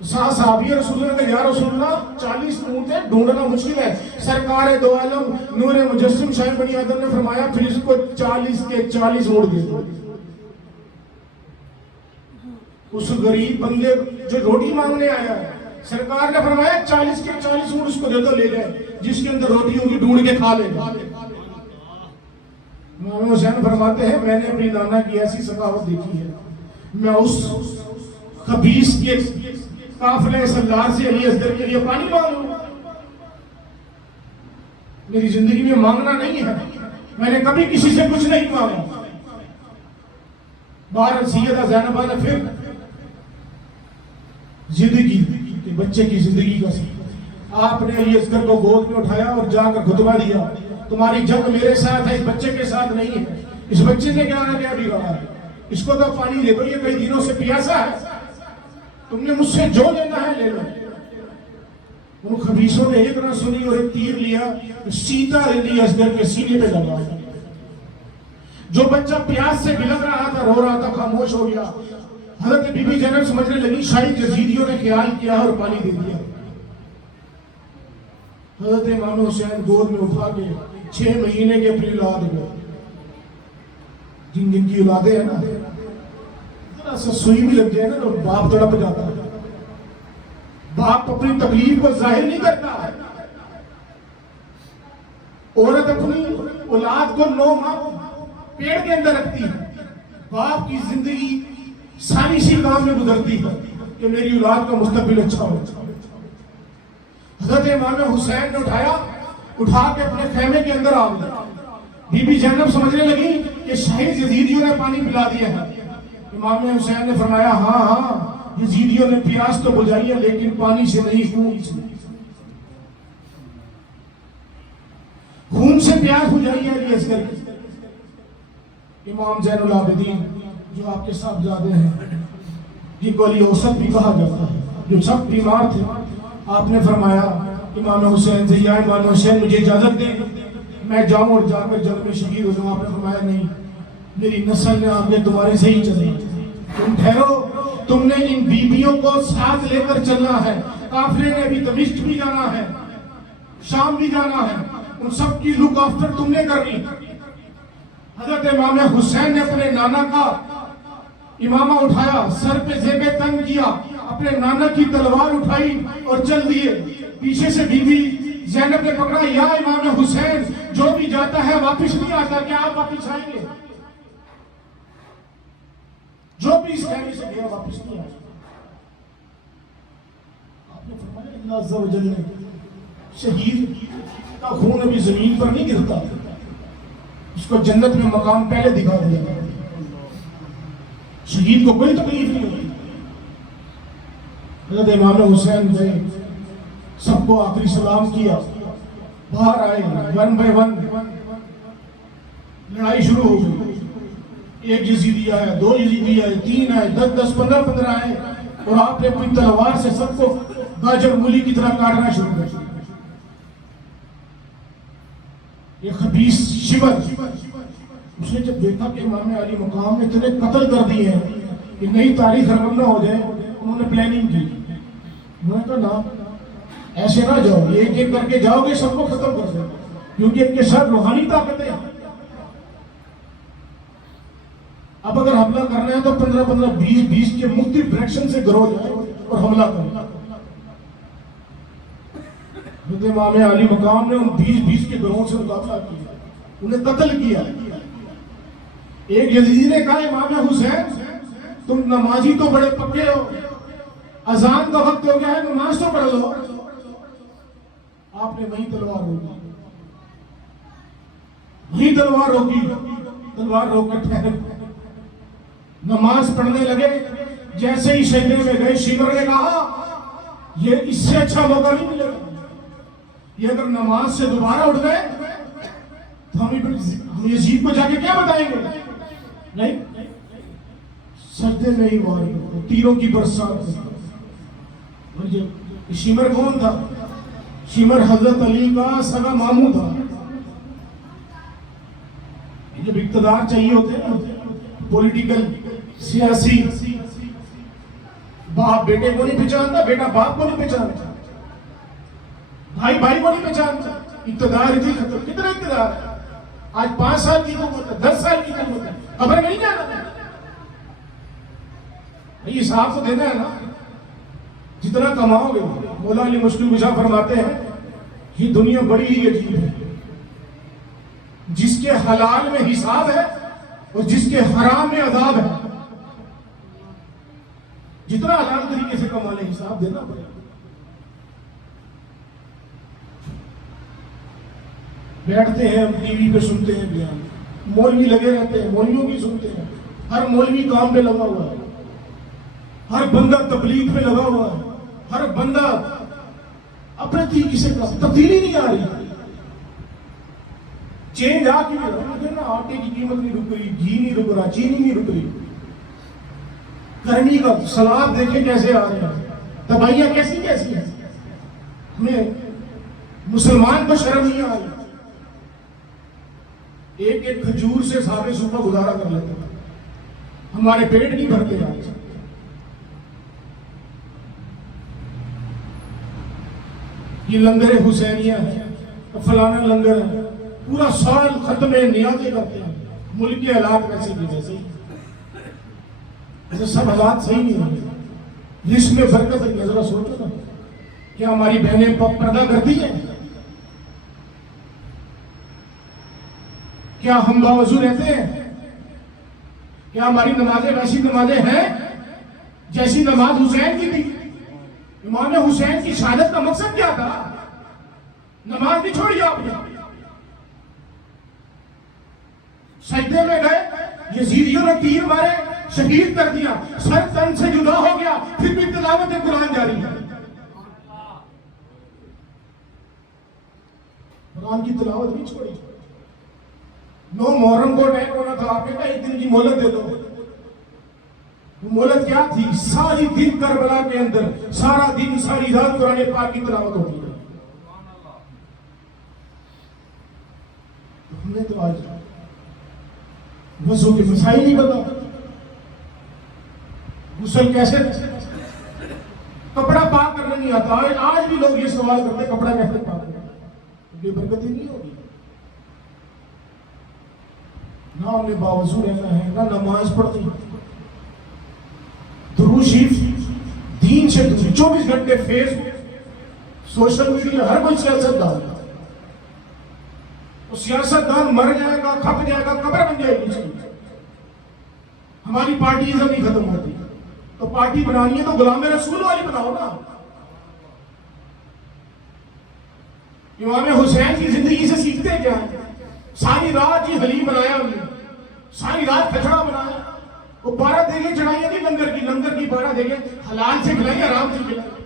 صحابی رسول اللہ کہ یا رسول اللہ 40 اونٹیں ڈھونڈنا مشکل ہے. سرکار دو عالم نور مجسم شاہ بنی آدم نے فرمایا پھر اس کو 40 کے 40 اونٹ دے دو. اس غریب بندے جو روٹی مانگنے آیا ہے سرکار نے فرمایا 40 کے 40 اونٹ اس کو دے دو, لے جائے, جس کے اندر روٹی ہوگی ڈھونڈ کے کھا لے گا. امام حسین فرماتے ہیں میں نے اپنی نانا کی ایسی سخاوت دیکھی ہے, میں اس خبیث کے قافلے سردار سے علی اصغر کے لیے پانی مانگوں. میری زندگی میں مانگنا نہیں ہے, میں نے کبھی کسی سے کچھ نہیں مانگا. بہر سیدہ زینبہ نے پھر زندگی کہ بچے کی زندگی کا آپ نے علی اصغر کو گود میں اٹھایا اور جا کر خطبہ دیا, تمہاری جنگ میرے ساتھ ہے, اس بچے کے ساتھ نہیں ہے. اس بچے نے کیا نہ کیا بگاڑا ہے, اس کو تو پانی دے دو, یہ کئی دنوں سے پیاسا ہے, تم نے مجھ سے جو لینا ہے لے لو. ان خبیثوں نے ایک نہ سنی اور ایک تیر لیا سیدھا علی اصغر کے سینے پہ لگا. جو بچہ پیاس سے بلک رہا تھا, رو رہا تھا, خاموش ہو گیا. حضرت بی بی زینب سمجھنے لگی شاید یزیدیوں نے خیال کیا اور پانی دے دیا. حضرت امام حسین گود میں اٹھا کے 6 مہینے کے اپنی اولاد کو, جن جن کی اولادیں ہیں نا ذرا سا سوئی بھی لگ جائے نا تو باپ تڑپ جاتا ہے. باپ اپنی تکلیف کو ظاہر نہیں کرتا. عورت اپنی اولاد کو 9 ماہ پیٹ کے اندر رکھتی ہے, باپ کی زندگی ساری سی کام میں گزرتی ہے کہ میری اولاد کا مستقبل اچھا ہو. حضرت امام حسین نے اٹھا کے اپنے خیمے کے اندر آ گیا. بی بی زینب سمجھنے لگی کہ شاید یزیدیوں نے پانی پلا دیا ہے. امام حسین نے فرمایا ہاں یزیدیوں نے پیاس تو بجھائی ہے لیکن پانی سے نہیں, خون سے پیاس بجھائی ہے علی اصغر کی. امام زین العابدین جو آپ کے صاحبزادے ہیں, جن کو علی اوسط بھی کہا جاتا ہے, جو سب بیمار تھے, آپ نے فرمایا امام حسین سے یا امام حسین مجھے اجازت دیں میں جاؤں اور جا کر جنگ میں شہید ہو جاؤں. آپ نے فرمایا نہیں, میری نسل نے آگے تمہارے سے ہی چلی, تم ٹھہرو, تم نے ان بیبیوں کو ساتھ لے کر چلنا ہے. قافلے نے بھی دمشق بھی جانا ہے, شام بھی جانا ہے, ان سب کی لک آفٹر تم نے کرنی. حضرت امام حسین نے اپنے نانا کا امامہ اٹھایا, سر پہ زیب تن کیا, اپنے نانا کی تلوار اٹھائی اور چل دیے. پیچھے سے بی بی زینب نے پکڑا, یا امام حسین جو بھی جاتا ہے واپس نہیں آتا, کیا آپ واپس آئیں گے؟ جو بھی اس خیمے سے گیا واپس نہیں آتا. آپ نے فرمایا اللہ عز و جل نے شہید کا خون ابھی زمین پر نہیں گرتا, اس کو جنت میں مقام پہلے دکھا دیا. شہید کو کوئی تکلیف نہیں ہوتی. حضرت امام حسین نے سب کو آخری سلام کیا, باہر آئے, 1 by 1 لڑائی شروع ہو گئی. 1 یزیدی آیا, 2 یزیدی آئے, 3 آئے, 10 15 آئے, اور آپ نے اپنی تلوار سے سب کو گاجر مولی کی طرح کاٹنا شروع کر دیا. یہ خبیث شمر, اس نے جب دیکھا کہ امام علی مقام نے اتنے قتل کر دیے ہیں کہ نئی تاریخ رقم نہ ہو جائے, انہوں نے پلاننگ کی. انہوں نے کہا نا ایسے نہ جاؤ, ایک ایک کر کے جاؤ گے سب کو ختم کر دیں, کیونکہ ان کے ساتھ روحانی طاقتیں. اب اگر حملہ کرنا ہے تو 15 20 کے مختلف ڈائریکشن سے گرو جائے اور حملہ کرنا. امام علی مقام نے ان 20 کے گروہوں سے مقابلہ کیا, انہیں قتل کیا. ایک یزیدی نے کہا امام حسین تم نمازی تو بڑے پکے ہو, اذان کا وقت ہو گیا ہے, نماز تو پڑھ لو. آپ نے وہیں تلوار روکی, وہیں تلوار روکی, تلوار روک کر ٹھہر, نماز پڑھنے لگے. جیسے ہی سجدے میں گئے, شیور نے کہا یہ اس سے اچھا موقع نہیں ملے گا, یہ اگر نماز سے دوبارہ اٹھ گئے تو ہم یزید کو جا کے کیا بتائیں گے. نہیں, سجدے میں ہی وار تیروں کی برسات. شیمر کون تھا؟ شیمر حضرت علی کا سگا ماموں تھا. جب اقتدار چاہیے ہوتے ہیں نا, پولیٹیکل سیاسی باپ بیٹے کو نہیں پہچانتا، بیٹا باپ کو نہیں پہچانتا، بھائی بھائی کو نہیں پہچانتا، اقتدار ہی ختم. کتنا اقتدار ہے؟ آج 5 سال کی قوت ہے، 10 سال کی قوت ہے، خبر نہیں جانا. یہ حساب تو دینا ہے نا. جتنا کماؤ گے. مولا علی مشکل کشا فرماتے ہیں یہ دنیا بڑی ہی عجیب ہے، جس کے حلال میں حساب ہے اور جس کے حرام میں عذاب ہے. جتنا حلال طریقے سے کما لے حساب دینا پڑے گا. بیٹھتے ہیں ہم ٹی وی پہ سنتے ہیں بیان، مولوی لگے رہتے ہیں، مولویوں کی سنتے ہیں. ہر مولوی کام پہ لگا ہوا ہے، ہر بندہ تبلیغ پہ لگا ہوا ہے، ہر بندہ اپنے طریقے سے تبدیلی نہیں آ رہی. چینج آ کے نا، آٹے کی قیمت نہیں رک رہی، گھی نہیں رک رہا، چینی نہیں رک رہی. کرنی کا سلاد دیکھیں کیسے آ رہے ہیں، دبائیاں کیسی کیسی ہیں. ہمیں مسلمان کو شرم نہیں آ رہی. ایک ایک کھجور سے سارے صبح گزارا کر لیتے ہیں، ہمارے پیٹ نہیں بھرتے. آج یہ لنگر حسینیہ ہے، فلانا لنگر ہے، پورا سال ختم نیازیں کرتے ہیں. ملک کے حالات ویسے بھی ویسے ہی، ایسے سب حالات صحیح نہیں ہیں. جس میں برکت ہے، ذرا سوچو نا، کیا ہماری بہنیں پردہ کرتی ہیں؟ کیا ہم باوضو رہتے ہیں؟ کیا ہماری نمازیں ویسی نمازیں ہیں جیسی نماز حسین کی تھی؟ امام حسین کی شہادت کا مقصد کیا تھا؟ نماز نہیں چھوڑی آپ نے. سجدے میں گئے، یزیدیوں نے تیر مارے، شہید کر دیا، سر تن سے جدا ہو گیا، پھر بھی تلاوت قرآن جاری ہے. قرآن کی تلاوت نہیں چھوڑی. 9 محرم کو اٹیک ہونا تھا، آپ نے کہا 1 دن کی مہلت دے دو. وہ مہلت کیا تھی؟ ساری دن کربلا کے اندر، سارا دن ساری رات قرآن پاک کی تلاوت ہوتی ہے. ہم نے تو آج وضو کے مسائل نہیں بتا. غسل کیسے، کپڑا پاک کرنا نہیں آتا. آج بھی لوگ یہ سوال کرتے ہیں کپڑا کیسے پاک کرنا. یہ برکت ہی نہیں ہوگی. نہ ہم نے باوضو رہنا ہے، نہ نماز پڑھنی. درود شریف دین سے 24 گھنٹے فیس بک، سوشل میڈیا، ہر کوئی سیاست دان. وہ سیاست دان مر جائے گا، کھپ جائے گا، قبر بن جائے گی. ہماری پارٹی ازم نہیں ختم ہوتی. تو پارٹی بنانی ہے تو غلام رسول والی بناؤ نا. امام حسین کی زندگی سے سیکھتے کیا ہے؟ ساری رات یہ حلیم بنایا ہم نے، ساری رات کھچڑا بنایا. وہ 12 دیگیں چڑھائیاں تھی لنگر کی 12 دیگیں حلال سے کھلائی، آرام سے کھلائی.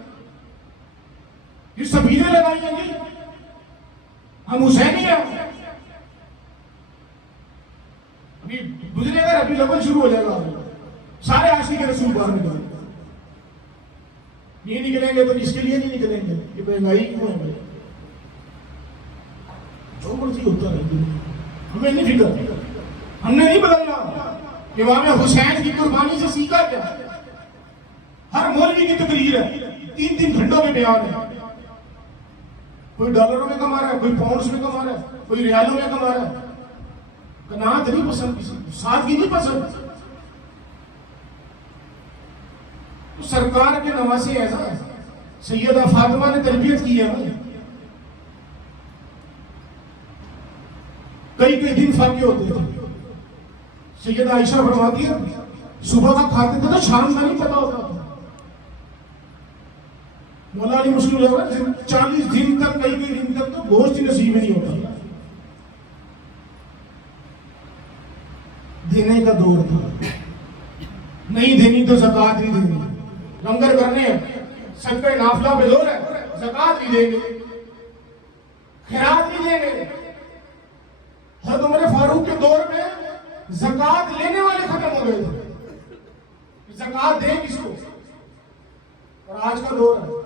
یہ سبیلیں لگائی ہیں جی. ہم حسینی ہیں. ابھی گزرے گا، ابھی لگن شروع ہو جائے گا. سارے عاشق رسول باہر نکلیں گے. یہ نکلیں گے تو اس کے لیے نہیں نکلیں گے کہ مہنگائی کیوں ہے بھائی. جو مرضی ہوتا ہے ہمیں نہیں فکر. ہم نے نہیں بدلنا. امام حسین کی قربانی سے سیکھا کیا؟ ہر مولوی کی تقریر ہے، 3 گھنٹوں میں بیان ہے. کوئی ڈالروں میں کما رہا ہے، کوئی پاؤنڈز میں کما رہا ہے، کوئی ریالوں میں کما رہا ہے. قناعت نہیں پسند کسی کو، سادگی نہیں پسند. تو سرکار کے نواسے ایسا ہے. سیدہ فاطمہ نے تربیت کی ہے نا. کئی دن فاقے ہوتے تھے. سیدہ عائشہ فرماتی ہے صبح کا کھاتے تھے تو شام کا نہیں پتا ہوتا تھا. مولا علی مشکل 40 دن تک، کئی دن تک تو گوشت نصیب نہیں ہوتا. دینے کا دور تھا. نہیں دینی تو زکات نہیں دینی. لنگر کرنے صدقہ نافلہ پہ دور ہے، زکات نہیں دیں گے، خیرات نہیں دیں گے. حضرت عمر فاروق کے دور میں زکات لینے والے ختم ہو گئے تھے. زکات دیں کس کو؟ اور آج کا دور ہے.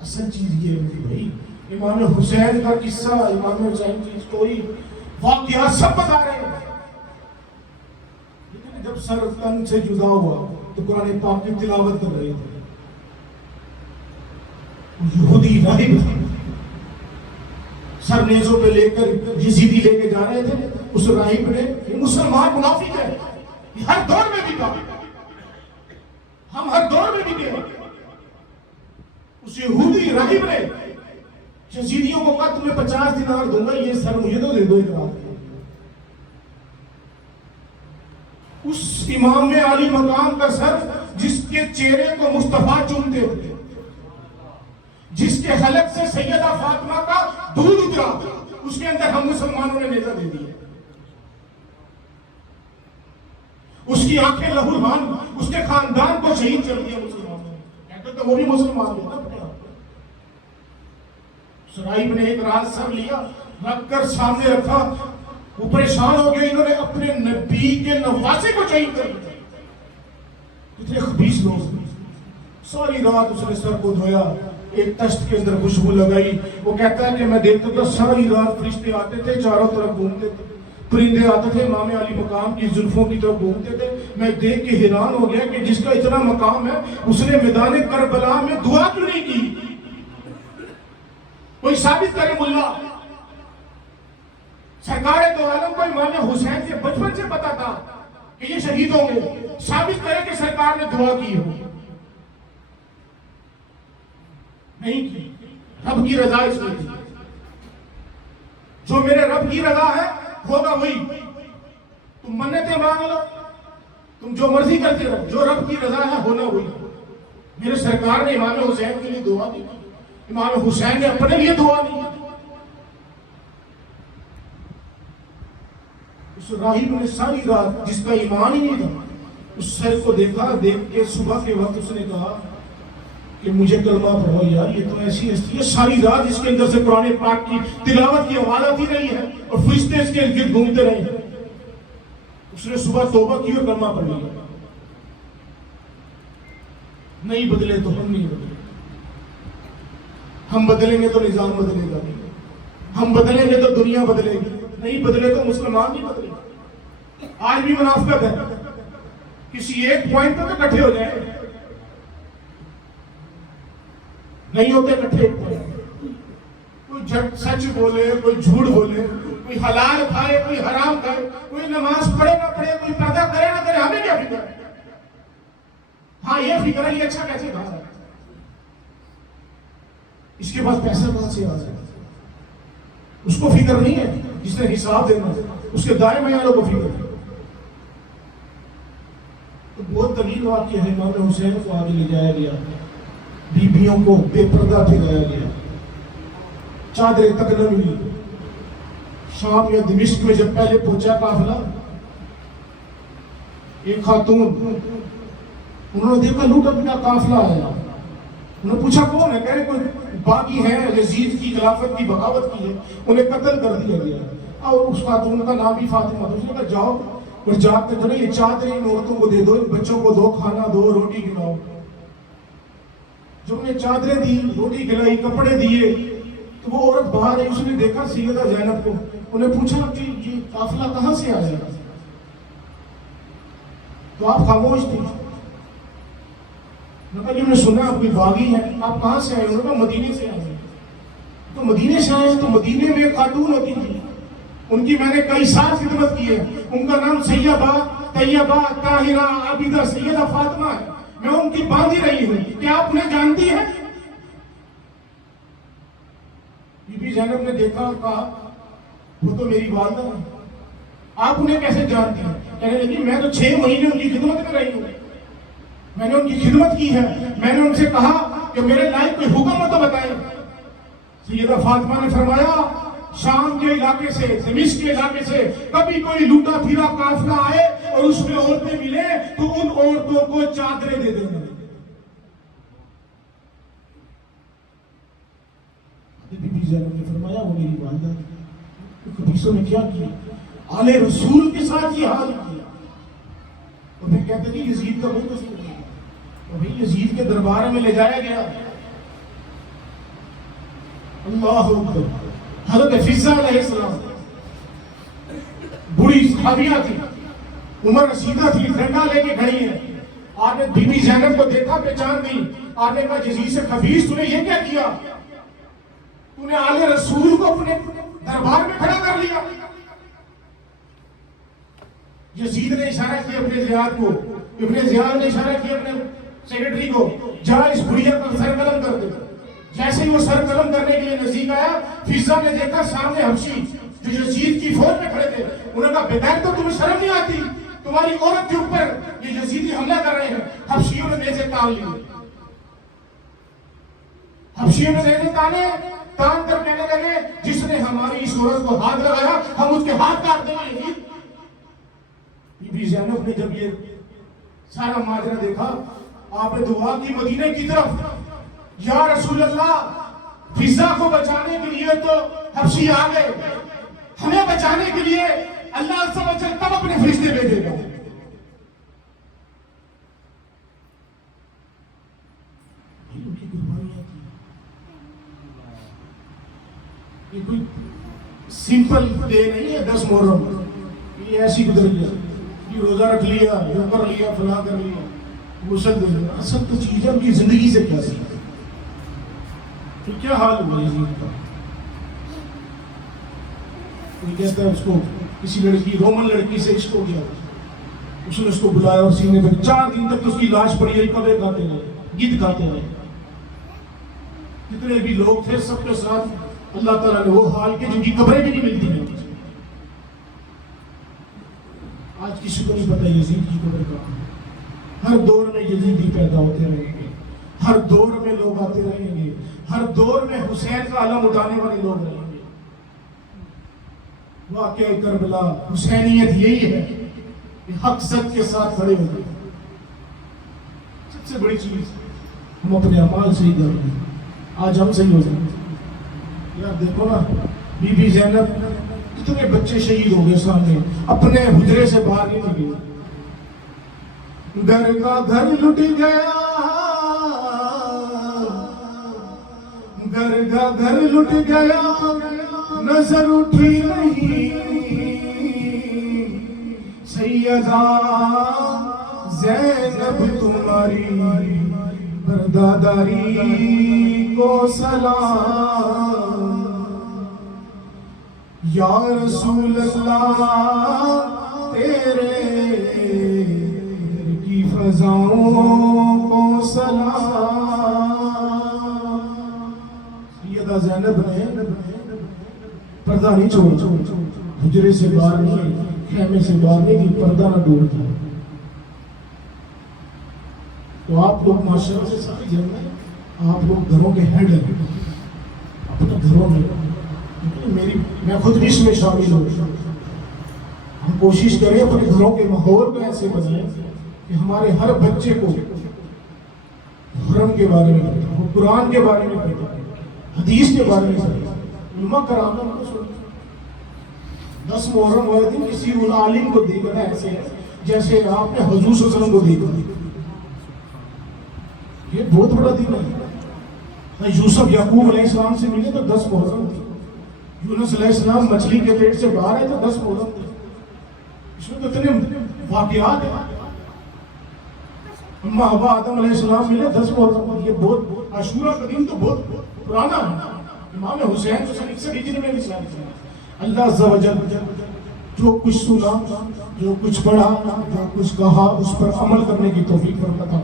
اصل چیز یہ ہے بھائی، امام حسین کا قصہ، امام حسین کی سٹوری، واقعات سب بتا رہے ہیں. لیکن جب سر تن سے جدا ہوا تو قرآن پاک کی تلاوت کر رہے تھے. یہودی راہب تھے, سر نیزوں پہ لے کر یزیدی لے کے جا رہے تھے. اس راہب نے, یہ مسلمان منافق ہے, یہ ہر دور میں بھی تھا, ہم ہر دور میں بھی تھے. اس یہودی راہب نے یزیدیوں کو کہا تمہیں 50 دینار دوں گا, یہ سر مجھے تو دے دو ایک رات. اس امام علی مقام کا سر جس کے چہرے کو مصطفیٰ چومتے ہوتے, جس کے حلق سے سیدہ فاطمہ کا دودھ اترا, اس کے اندر ہم مسلمانوں نے نیزہ دے دی. اس کی آنکھیں لہو لہان, اس کے خاندان کو شہید کر دیا مسلمانوں نے. کہتے تو وہ بھی مسلمان ہوتا. سرائب نے ایک رات سر لیا, رکھ کر سامنے رکھا. وہ پریشان ہو گئے, انہوں نے اپنے نبی کے نواسے کو شہید کر دیا. اتنے خبیث لوگ. ساری رات اس نے سر کو دھویا, ایک تشت کے اندر خوشبو لگائی. وہ کہتا ہے کہ میں دیکھتا تھا ساری رات فرشتے آتے تھے, چاروں طرف گھومتے تھے, پرندے آتے تھے, امام علی مقام کی زلفوں کی طرف گھومتے تھے. میں دیکھ کے حیران ہو گیا کہ جس کا اتنا مقام ہے اس نے میدان کربلا میں دعا کیوں نہیں کی؟ کوئی ثابت کرے ملا. سرکار دو عالم کو امام حسین سے بچپن سے پتا تھا کہ یہ شہید ہوں گے, ثابت کرے کہ سرکار نے دعا کی ہو. نہیں کی. رب کی رضا اس میں تھی. جو میرے رب کی رضا ہے ہوگا وہی. تم منتیں مانگ لو, تم جو مرضی کرتے رہو, جو رب کی رضا ہے ہونا وہی. میرے سرکار نے امام حسین کے لیے دعا دی, امام حسین نے اپنے لیے دعا دی. اس راہب نے ساری رات, جس کا ایمان ہی نہیں تھا, اس سر کو دیکھا. دیکھ کے صبح کے وقت اس نے کہا کہ مجھے کلمہ پڑھو یار, یہ تو ایسی ہستی ہے. ساری رات اس کے اندر سے قرآن پاک کی تلاوت کی آواز آتی رہی ہے اور فرشتے اس کے ارد گھومتے رہے ہیں. اس نے صبح توبہ کی اور کلمہ پڑھ لیا. نہیں بدلے تو ہم نہیں بدلے. ہم بدلیں گے تو نظام بدلے گا, ہم بدلیں گے تو دنیا بدلے گی. نہیں بدلے تو مسلمان نہیں بدلے. آج بھی منافقت ہے, کسی ایک پوائنٹ پہ تو کٹھے ہو جائیں. نہیں ہوتے کٹھے. کوئی سچ بولے, کوئی جھوٹ بولے, کوئی حلال کھائے, کوئی حرام کھائے, کوئی نماز پڑھے نہ پڑھے, کوئی پردہ کرے نہ کرے, ہمیں کیا فکر ہے؟ ہاں یہ فکر ہے یہ اچھا کیسے کھا رہا ہے, اس کے پاس پیسہ کہاں سے آ جائے. اس کو فکر نہیں ہے جس نے حساب دینا, اس کے دائیں بائیں والوں کو فکر ہے. تو بہت طویل واقعہ ہے. امام حسین کو آگے لے جایا گیا, بیبیوں کو بے پردہ پھرایا گیا, چادریں تک نہ ملی. شام یا دمشق میں جب پہلے پہنچا قافلہ, ایک خاتون, انہوں نے دیکھا لوٹا پٹا قافلہ آیا. انہوں نے پوچھا کون ہے؟ کہہ رہے کوئی باغی ہے, یزید کی خلافت کی بغاوت کی ہے, انہیں قتل کر دیا گیا. اور اس خاتون کا نام بھی فاطمہ تھا. اس نے کہا جاؤ اور جا کے جو یہ چادریں ان عورتوں کو دے دو, ان بچوں کو دو, کھانا دو, روٹی کھلاؤ. جو انہیں چادریں دی, روٹی کھلائی, کپڑے دیے, تو وہ عورت باہر آئی. اس نے دیکھا سیدہ زینب کو, انہیں پوچھا کہ یہ قافلہ کہاں سے آیا؟ تو آپ خاموش تھے. میں نے سنا آپ کوئی باغی ہے, آپ کہاں سے آئے؟ انہوں نے کہا مدینے سے آئے. تو مدینے سے آئے تو مدینے میں ایک خاتون ہوتی تھی, ان کی میں نے کئی سال خدمت کی ہے. ان کا نام سیدہ طیبہ طاہرہ عابدہ سیدہ فاطمہ ہے. میں ان کی باندھی رہی ہوں. کیا آپ انہیں جانتی ہیں؟ بی بی زینب نے دیکھا اور کہا وہ تو میری والدہ ہے. آپ انہیں کیسے جانتی ہیں؟ کہنے لگی میں تو 6 مہینے ان کی خدمت میں رہی ہوں, میں نے ان کی خدمت کی ہے. میں نے ان سے کہا کہ میرے لائق کوئی حکم ہو تو بتائیں. سیدہ فاطمہ نے فرمایا شام کے علاقے سے, دمشق کے علاقے سے کبھی کوئی لوٹا پھرا قافلہ آئے اور اس میں عورتیں ملے تو ان عورتوں کو چادریں دے دینا. بی بی زینب نے فرمایا وہ میری والدہ تھی. خبیثوں نے کیا کیا؟ آل رسول کے ساتھ یہ حال کیا. اور پھر کہتے ہیں کہ یزید کا کوئی قصور نہیں. اور یزید کے دربار میں لے جایا گیا. اللہ اکبر. حضرت فضہ علیہ السلام بڑی صحابیہ تھی, عمر رسیدہ تھی, ڈنڈا لے کے کھڑی ہیں. آپ نے بی بی زینب کو دیکھا، پہچان دی، آپ نے کہا یزید سے خبیث تو نے یہ کیا کیا؟ تو نے آل رسول کو اپنے دربار میں کھڑا کر لیا۔ یزید نے اشارہ کیا ابن زیاد کو، ابن زیاد نے اشارہ کیا اپنے سیکرٹری کو، جا اس بڑھیا کا سر قلم کر دے۔ جیسے ہی وہ سر قلم کرنے کے لیے نزدیک آیا، فضا نے دیکھا سامنے حبشی جو یزید کی فوج میں کھڑے تھے، انہوں نے کہا بیدار تو تمہیں شرم نہیں آتی، تمہاری عورت کے اوپر یہ یزیدی حملہ کر رہے ہیں۔ حبشیوں نے نیزے تان لیے، حبشیوں نے نیزے تان کر کہنے لگے جس نے ہماری اس عورت کو ہاتھ لگایا ہم اس کے ہاتھ کاٹ دیں گے۔ بی بی زینب نے جب یہ سارا ماجرا دیکھا، آپ نے دعا کی مدینے کی طرف، یا رسول اللہ فضا کو بچانے کے لیے تو حبشی آ گئے، ہمیں بچانے کے لیے اللہ عز و جل تب اپنے فرشتے بھیجے گا۔ یہ کوئی سمپل ڈے نہیں ہے 10 محرم، یہ ایسی گزر گیا، یہ روزہ رکھ لیا، یہ کر لیا، فلاں کر لیا، غسل دے لیا۔ اصل تو چیز ہے ان کی زندگی سے کیا سیکھا، تو کیا حال ہوا یزید کا؟ کوئی کہتا ہے اس کو کسی لڑکی، رومن لڑکی سے عشق ہو گیا، اس نے اس کو بلایا اور سینے پہ 4 دن تک اس کی لاش پڑی رہی، کبے کھاتے رہے، گیت کھاتے رہے۔ جتنے بھی لوگ تھے سب کے ساتھ اللہ تعالیٰ نے وہ حال کے جن کی قبریں بھی نہیں ملتی ہیں۔ آج کسی کو نہیں پتہ یزید کی قبر کہاں ہے۔ ہر دور میں یزیدی پیدا ہوتے رہیں گے، ہر دور میں لوگ آتے رہیں گے، ہر دور میں حسین کا علم اٹھانے والے لوگ رہیں گے۔ واقعہ کربلا حسینیت یہی ہے کہ حق سچ کے ساتھ کھڑے ہو گئے۔ سب سے بڑی چیز ہم اپنے اعمال سے ہی کر لیں، آج ہم صحیح ہو جائیں۔ یار دیکھو نا، بی بی زینب کتنے بچے شہید ہو گئے سامنے، اپنے حجرے سے باہر نہیں نکلے۔ گھر کا گھر لٹ گیا، گھر کا گھر لٹ گیا، نظر اٹھی نہیں سیدہ زینب تمہاری برداداری کو سلام۔ یا رسول اللہ تیرے کی فضاؤں کو سلام۔ سیدہ زینب نے پردہ نہیں چھوڑا، حجرے سے باہر نہیں، خیمے سے باہر نہیں، پردہ نہ ڈول دیا۔ تو آپ لوگ معاشرے سے ساری جگہ، آپ لوگ گھروں کے ہیڈ ہیں، اپنے گھروں میں میں خود بھی اس میں شامل ہوں۔ ہم کوشش کریں اپنے گھروں کے ماحول کو ایسے بنائیں کہ ہمارے ہر بچے کو حرم کے بارے میں پتہ ہو، قرآن کے بارے میں پتہ ہو، حدیث کے بارے میں پتہ ہو۔ علماء کرام کو سنیں، 10 محرم والے دن کسی عالم کو دیکھنا ایسے ہے جیسے آپ نے حضور صلی اللہ علیہ وسلم کو دیکھا۔ یہ بہت بڑا دن ہے۔ یوسف یعقوب علیہ السلام سے ملے تو 10 محرم تھی، یونس علیہ السلام مچھلی کے پیٹ سے باہر آئے تو 10 محرم تھی۔ اس میں تو اتنے واقعات ہیں۔ اماں ابا آدم علیہ السلام ملے 10 محرم، یہ بہت عاشورہ کا دن تو بہت پرانا ہے۔ امام حسین تو سن 61 ہجری میں اسلام کیا۔ اللہ عز و جل جو کچھ سنا، جو کچھ پڑھا، جو کچھ کہا، اس پر عمل کرنے کی توفیق فرماتا۔